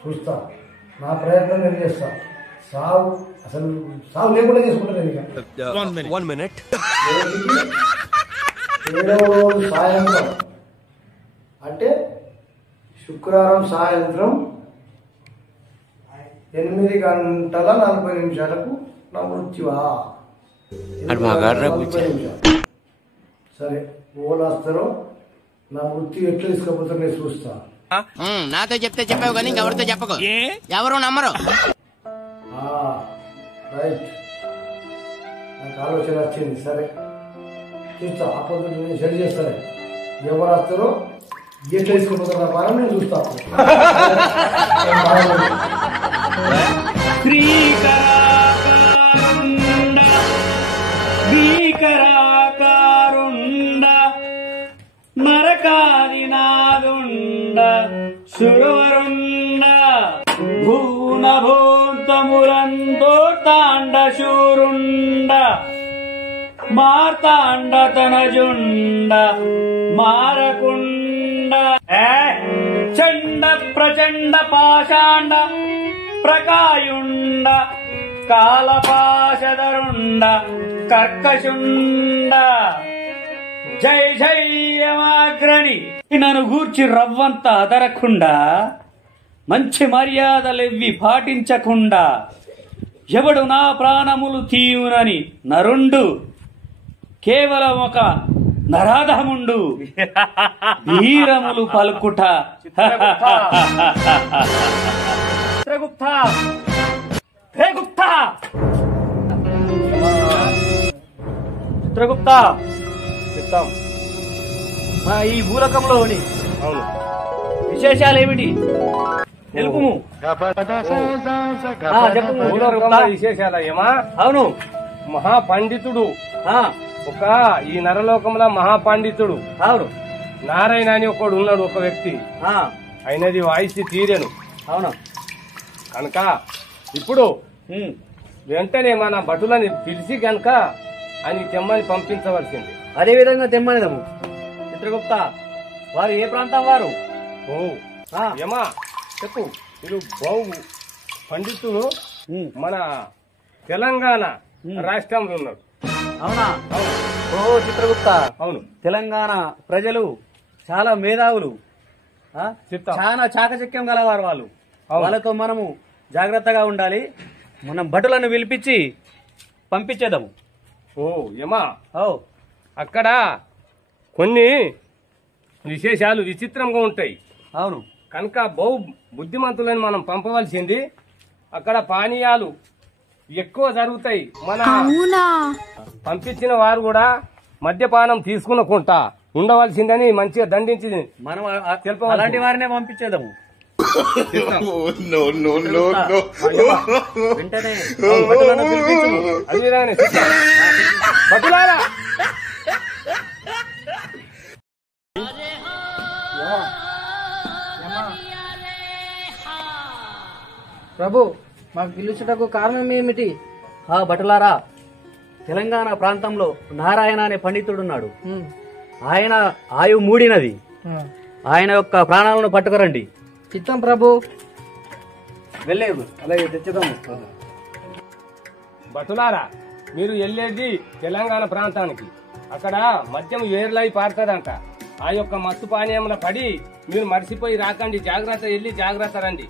చూస్తా, నా ప్రయత్నం నేను చేస్తా. సావు అసలు సావు లేకుండా చేసుకుంటాను ఇక. 1 minute. 7వ రోజు సాయంత్రం అంటే శుక్రవారం సాయంత్రం 8:40 నా మృత్యువా. సరే ఓళ్ళు వస్తారో నా మృత్యు ఎట్లా తీసుకపోతారో నేను చూస్తా. నాతో చెప్తే చెప్పావు కానీ ఇంకెవరితో చెప్పకు, ఎవరు నమ్మరు. రైట్, నాకు ఆలోచన వచ్చింది. సరే చూస్తా, ఆ పొద్దున్న నేను సెట్ చేస్తాను. ఎవరు వస్తారో ఎట్లా తీసుకుపోతారో నా బాగా నేను చూస్తా. భీకరాకారుండ నరకాదినాదుండ సురవరుండ భూనభూతములంతో తాండ శూరుండ మార్తాండ తనజుండ మారకుండ చండ ప్రచండ పాషాండ ప్రకాయుండ కాలపాశధరుండ కర్కశుండ జై జై యమాగ్రణి. నన్ను గూర్చి రవ్వంత అదరకుండా మంచి మర్యాదలెవ్వి పాటించకుండా ఎవడు నా ప్రాణములు తీయునని నరుండు కేవలం ఒక నరాధముండు వీరములు పలుకుట. చిత్రగుప్త చిత్రగుప్త చెప్తాం. ఈ భూలకంలోని విశేషాలేమిటి తెలుపుము. విశేషాలయ్యమా? అవును, మహాపండితుడు ఒక ఈ నరలోకంలో మహాపండితుడు. అవును, నారాయణ అని ఒకడు ఉన్నాడు, ఒక వ్యక్తి. అయినది వాయిసి తీరెను. అవును, కనుక ఇప్పుడు వెంటనే మన భటులని పిలిచి గనక అని తెమ్మని పంపించవలసింది. అదే విధంగా తెమ్మనిదము. చిత్రగుప్త వారు ఏ ప్రాంతం వారు? ఏమా చెప్పు. వీరు బహు పండితుడు మన తెలంగాణ రాష్ట్రంలో ఉన్నాడు. అవునా? ఓ చిత్రగుప్త, అవును. తెలంగాణ ప్రజలు చాలా మేధావులు, చాలా చాకచక్యం గలవారు వాళ్ళు. వాళ్ళతో మనము జాగ్రత్తగా ఉండాలి. మనం భటులను పిలిపించి పంపించేదాము. ఓ ఏమా, అక్కడ కొన్ని విశేషాలు విచిత్రంగా ఉంటాయి. అవును, కనుక బహు బుద్ధిమంతులని మనం పంపవలసింది. అక్కడ పానీయాలు ఎక్కువ జరుగుతాయి. మన పంపించిన వారు కూడా మద్యపానం తీసుకునకుంటా ఉండవలసిందని మంచిగా దండించి మనం అలాంటి వారినే పంపించేదాము. వెంటనే భటులారా, ప్రభు, మాకు పిలుచుటకు కారణం ఏమిటి? భటులారా, తెలంగాణ ప్రాంతంలో నారాయణ అనే పండితుడున్నాడు. ఆయన ఆయు మూడినది. ఆయన యొక్క ప్రాణాలను పట్టుకురండి. చిత్తం ప్రభు. వెళ్ళేది అలాగే తెచ్చుదాము. భటులారా, మీరు వెళ్ళేది తెలంగాణ ప్రాంతానికి. అక్కడ మద్యం ఏర్లై పారుతుందంట. ఆ యొక్క మత్తు పానీయంలో పడి మీరు మరిసిపోయి రాకండి. జాగ్రత్త, వెళ్ళి జాగ్రత్త రండి.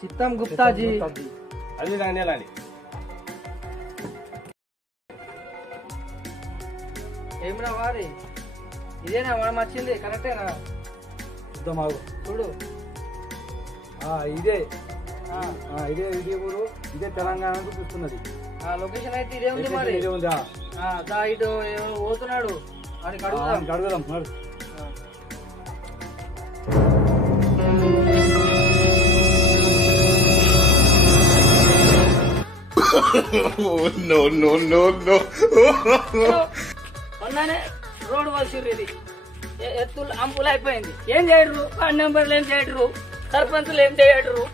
చిత్తం గుప్తాజీ. అది రానేలాని. ఏమిరా వారి, ఇదేనా మనం వచ్చింది? కరెక్టేనా? చూడు, ఇదే ఇదే ఊరు, ఇదే తెలంగాణ చూస్తున్నది. లొకేషన్ అయితే ఇదే ఉంది. మరి ఇటు పోతున్నాడు, వాడికి అడుగుదాం. మొన్ననే రోడ్డు వసూరు ఇది ఎత్తులు అంపులు అయిపోయింది. ఏం చేయడరు? వార్డు మెంబర్లు ఏం చేయడరు? సర్పంచులు ఏం చేయడరు?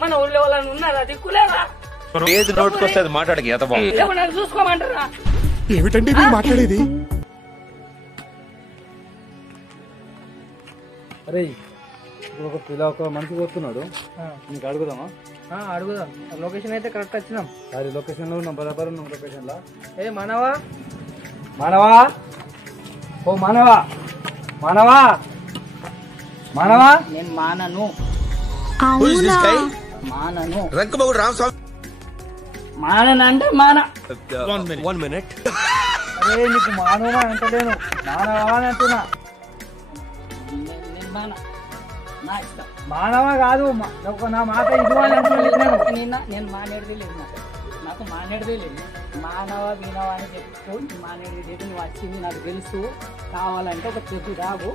మన ఊళ్ళో వాళ్ళని ఉన్నారా? దిక్కులేరా? ఏమన్నా చూసుకోమంటారా? ఏమిటండి మీరు మాట్లాడేది? అరే ఇప్పుడు ఒక మనిషి పోతున్నాడు, నీకు అడుగుదామా? అడుగుదాం. లొకేషన్ అయితే కరెక్ట్ వచ్చినాం. అది లొకేషన్ లో ఉన్నాం, బరాబర్ ఉన్నాం లొకేషన్ లో. ఏ మనవా మనవా, ఓ మనవా, మనవా, మనవా. నేను మానను మానను రంకబాబు రామస్వామి. మాననంటే మాన. 1 minute. అరే నీకు మానవా అంటలేను, మానవా అని అంటున్నా. నేను మాన, నా ఇష్టం. మానవా కాదు, నా మాట ఇవ్వాలి అంటున్నా. నేను మానేది లేదు, నాకు మానేది లేదు. మానవ వినవ అని చెప్పుకో, మానేది లేదు. నువ్వు వచ్చింది నాకు తెలుసు. కావాలంటే ఒక చెప్పు రావు.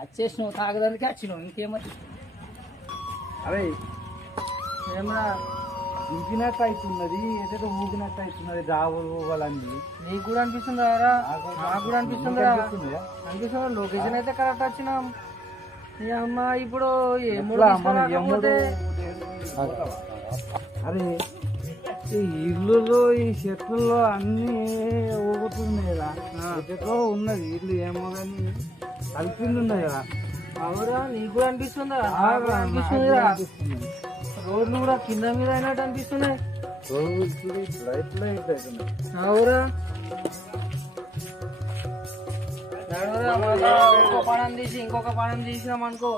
వచ్చేసినావు, తాగదానికి వచ్చినావు, ఇంకేమది? అరే ఏమన్నా ఇంకినట్టు అవుతున్నది, ఏదైతే ఊగినట్టు అవుతున్నది జాబులు వాళ్ళన్నీ. నీకు కూడా అనిపిస్తుందా? నాకు కూడా అనిపిస్తుందా? అనిపిస్తుంది. లొకేషన్ అయితే కరెక్ట్ వచ్చినాం. అమ్మా ఇప్పుడు అరే ఈ ఇల్లులో ఈ చెట్లలో అన్ని ఊగుతున్నాయి కదా, ఎక్కడో ఉన్నది ఇల్లు ఏమో కానీ కలిపింది ఉన్నాయి కదా. అవురా, నీకు కూడా అనిపిస్తుందా? అనిపిస్తుందిరా. రోడ్లు కూడా కింద మీద అయినట్టు అనిపిస్తున్నాయి. అవురా, ఒక పణం తీసి ఇంకొక పణం తీసినాం అనుకో,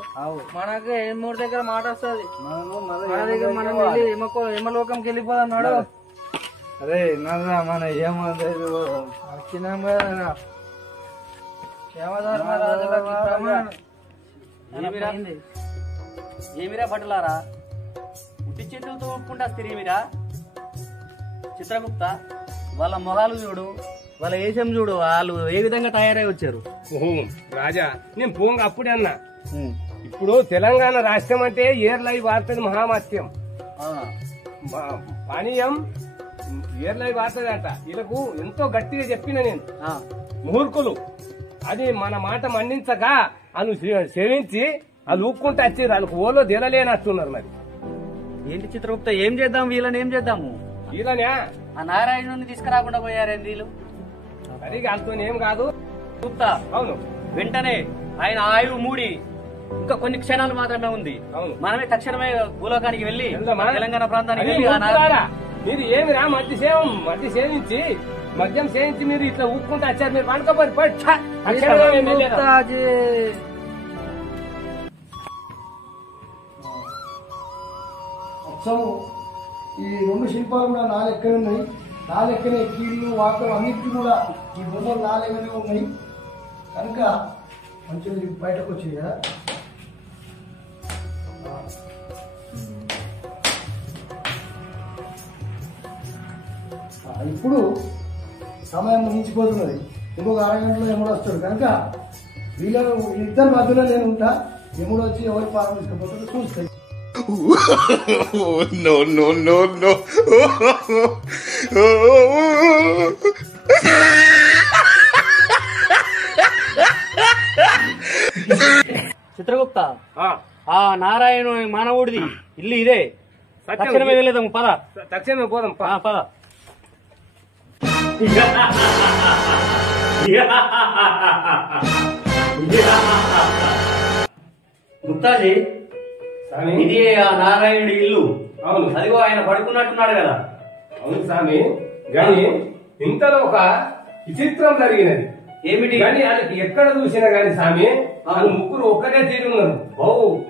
మనకి ఏమూరు దగ్గర మాట వస్తుంది. మన దగ్గర మనం వెళ్ళి ఏమలోకంకి వెళ్ళిపోదాం. నాడు అరే నల్లా మన ఏమన్నా వచ్చినాం కదా. యమధర్మరాజులకి ప్రమాణం. ఏమిరా భటులారా, ఉట్టి చేతులతో ఊపుకుంటా తిరిగిమిరా. చిత్రగుప్త, వాళ్ళ మొహాలు చూడు, వాళ్ళ వేషం చూడు, వాళ్ళు ఏ విధంగా తయారై వచ్చారు. రాజా, నేను పోంగ అప్పుడే అన్నా. ఇప్పుడు తెలంగాణ రాష్ట్రం అంటే ఏర్లై వార్తది మహామత్యం. పానీయం ఏర్లై వార్తది అంట. వీళ్ళకు ఎంతో గట్టిగా చెప్పిన నేను, మూర్ఖులు అది మన మాట మన్నించక అను సేవించి వాళ్ళు ఊక్కుంటూ వచ్చారు. వాళ్ళకు ఓలో దిలలేనట్టున్నారు. మరి ఏంటి చిత్రగుప్త, ఏం చేద్దాం? వీళ్ళని ఏం చేద్దాము? వీళ్ళనే ఆ నారాయణుని తీసుకురాకుండా పోయారేం వీళ్ళు? అది వాళ్ళతో ఏం కాదు. గుప్తా, అవును, వెంటనే ఆయన ఆయువు మూడి ఇంకా కొన్ని క్షణాలు మాత్రమే ఉంది. అవును, మనమే తక్షణమే భూలోకానికి వెళ్లి తెలంగాణ ప్రాంతానికి వెళ్ళి మీరు ఏమిరా మధ్య సేవించి మద్యం సేవించి మీరు ఇట్లా ఊపుకుంటూ వచ్చారు. మీరు పండుకోపోయి అచ్చము ఈ 2 శిల్పాలు కూడా నా లెక్కనే ఉన్నాయి. నా లెక్కనే కీళ్ళు వార్తలు అన్నింటినీ కూడా ఈ బొమ్మలు నా లెక్కనే ఉన్నాయి. కనుక మంచిగా బయటకు వచ్చింది కదా. ఇప్పుడు సమయం మించిపోతున్నది. ఇంకొక అరగంటలో ఎముడు వస్తాడు. కనుక వీళ్ళను ఇద్దరు మధ్యలో నేను ఉంటా. ఎముడు వచ్చి ఎవరి పాలన తీసుకుపోతాడో చూస్తాయి. No, no, no, no. Chitragupta, ఆ నారాయణ మానవుడిది ఇల్లు ఇదే. తక్షణమే వెళ్ళేదాము, పద. తక్షణమే పోదాం, పద. గుప్తాజీ, ఇది ఆ నారాయణుడి ఇల్లు. అవును, అదిగో ఆయన పడుకున్నట్టున్నాడు కదా. అవును స్వామి. గాని ఇంతలో ఒక విచిత్రం జరిగినది. ఏమిటి? కానీ వాళ్ళకి ఎక్కడ చూసినా గాని స్వామి, వాళ్ళు ముగ్గురు ఒక్కటే తీరు ఉన్నారు.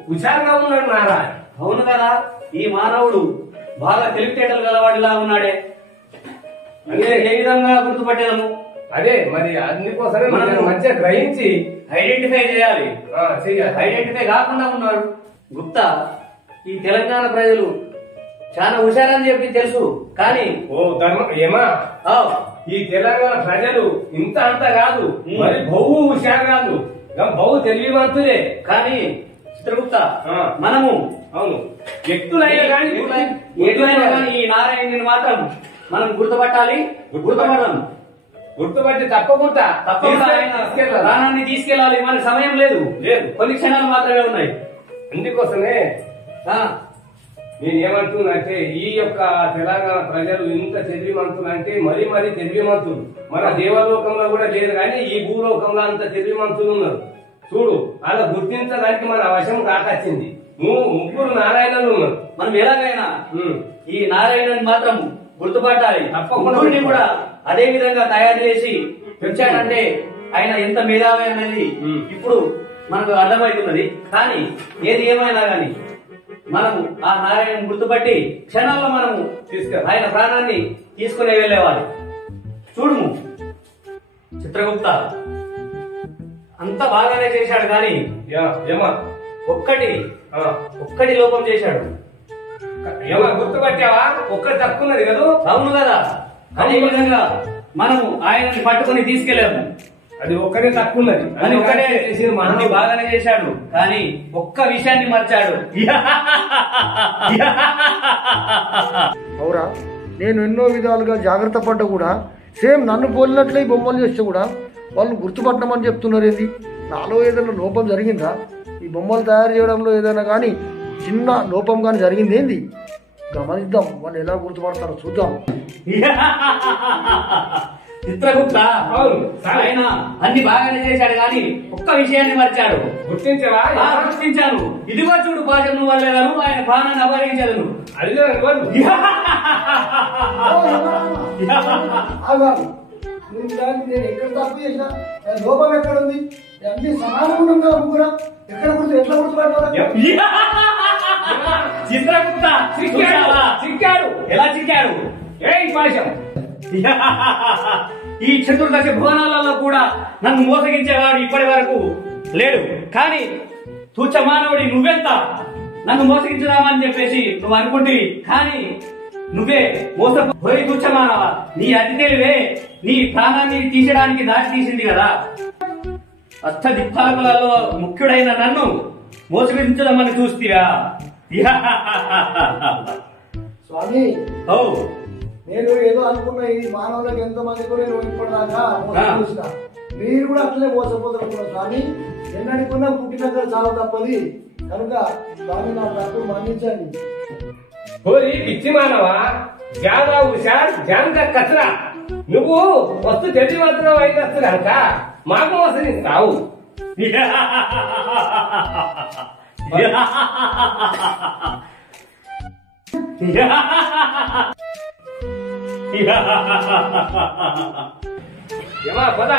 హుషారుగా ఉన్నాడు నారాయణ. అవును కదా, ఈ మానవుడు బాగా తెలివితేటలు గలవాడిలా ఉన్నాడే. ఏ విధంగా గుర్తుపట్టేదాము? అదే మరి అందుకోసమే మనం మధ్య గ్రహించి ఐడెంటిఫై చేయాలి. ఐడెంటిఫై కాకుండా ఉన్నాడు. గుప్తా, ఈ తెలంగాణ ప్రజలు చాలా హుషారని చెప్పి తెలుసు, కానీ ఏమా ఈ తెలంగాణ ప్రజలు ఇంత అంత కాదు, మరి బహు హుషారు కాదు, బహు తెలివివంతులే. కానీ చిత్రగుప్త, మనము అవును వ్యక్తులైనా కానీ ఎటులైనా కానీ ఈ నారాయణుని మాత్రం మనం గుర్తుపట్టాలి. గుర్తుపట్టి తప్పకుండా ప్రాణాన్ని తీసుకెళ్లాలి. మనకి సమయం లేదు, కొన్ని క్షణాలు మాత్రమే ఉన్నాయి. అందుకోసమే నేనేమంటున్నానంటే ఈ యొక్క తెలంగాణ ప్రజలు ఇంత తెలివిమంతులంటే మరీ మరీ తెలివిమంతులు. మన దేవలోకంలో కూడా లేదు కానీ ఈ భూలోకంలో అంత తెలివిమంతులు ఉన్నారు. చూడు అలా గుర్తించడానికి మన అవసరం కాకొచ్చింది. ముగ్గురు నారాయణలు ఉన్నారు. మనం ఎలాగైనా ఈ నారాయణుని మాత్రం గుర్తుపట్టాలి. తప్పకుండా కూడా అదే విధంగా తయారు చేసి పెంచాడంటే ఆయన ఎంత మేధావి అనేది ఇప్పుడు మనకు అర్థమవుతున్నది. కానీ ఏది ఏమైనా గాని మనము ఆ నారాయణను గుర్తుపట్టి క్షణాల్లో మనము ఆయన ప్రాణాన్ని తీసుకునే వెళ్ళేవాళ్ళు. చూడుము చిత్రగుప్త అంత బాగానే చేశాడు కానీ ఒక్కటి లోపం చేశాడు. గుర్తుపట్టావా? ఒక్కటి తక్కున్నది కదా. అవును కదా. అదే విధంగా మనము ఆయనని పట్టుకుని తీసుకెళ్ళాము. అది ఒక్కడే తక్కున్నది. అది ఒక్కడే అన్ని బాగానే చేశాడు కానీ ఒక్క విషయాన్ని మర్చాడు. అవురా, నేను ఎన్నో విధాలుగా జాగ్రత్త పడ్డా కూడా సేమ్ నన్ను పోలినట్లే ఈ బొమ్మలు చేస్తే కూడా వాళ్ళు గుర్తుపట్టమని చెప్తున్నారు. ఏంది నాలో ఏదైనా లోపం జరిగిందా? ఈ బొమ్మలు తయారు చేయడంలో ఏదైనా కానీ చిన్న లోపం కానీ జరిగింది ఏంది? గమనిద్దాం, వాళ్ళు ఎలా గుర్తుపడతారో చూద్దాం. చిత్రగుప్త ఆయన అన్ని బాగానే చేశాడు కానీ ఒక్క విషయాన్ని మర్చాడు. గుర్తించావా? గుర్తించాను. ఇదిగో చూడు పాచను వల్లేదను ఆయన ప్రాణాన్ని అపహరించదను. నేను ఎక్కడ తప్పు చేసినా లోపం ఎక్కడ ఉంది? అన్ని సమానంగా ఉంటాం ముగ్గురం. ఎక్కడ గుర్తు ఎట్లా గుర్తుపట్టాలి? చిత్రగుప్త చిక్కాడు. ఎలా చిక్కాడు? ఈ చతుర్దశ భువనాలలో కూడా నన్ను మోసగించేవాడు ఇప్పటి వరకు లేడు. కానీ తుచ్చ మానవుడి నువ్వెంత నన్ను మోసగించుదామని చెప్పేసి నువ్వు అనుకుంటువి. కానీ నువ్వే మోసపోయి తుచ్చ మానవ. నీ అతి తెలివే నీ ప్రాణాన్ని తీసడానికి దారి తీసింది కదా. అష్ట దిక్పాలకులలో ముఖ్యుడైన నన్ను మోసగించదామని చూస్తివా? స్వామి, ఓ నేను ఏదో అనుకున్నా ఈ మానవులకు ఎంతో మంది కూడా నేను ఇప్పటిదాకా మోసం చూసిన. మీరు కూడా అట్లే మోసపోతున్నారు స్వామి. ఎన్నడుకున్నా పుట్టినక్కడ చాలా తప్పది కనుక స్వామి నా తప్పు మన్నించండి. పిచ్చి మానవా, జానా హుషార్ జాన్ కా కచరా. నువ్వు వస్తు తెలివి మాత్రం అయినచ్చు కనుక మాకు మోసనిస్తావు. ఏమా పద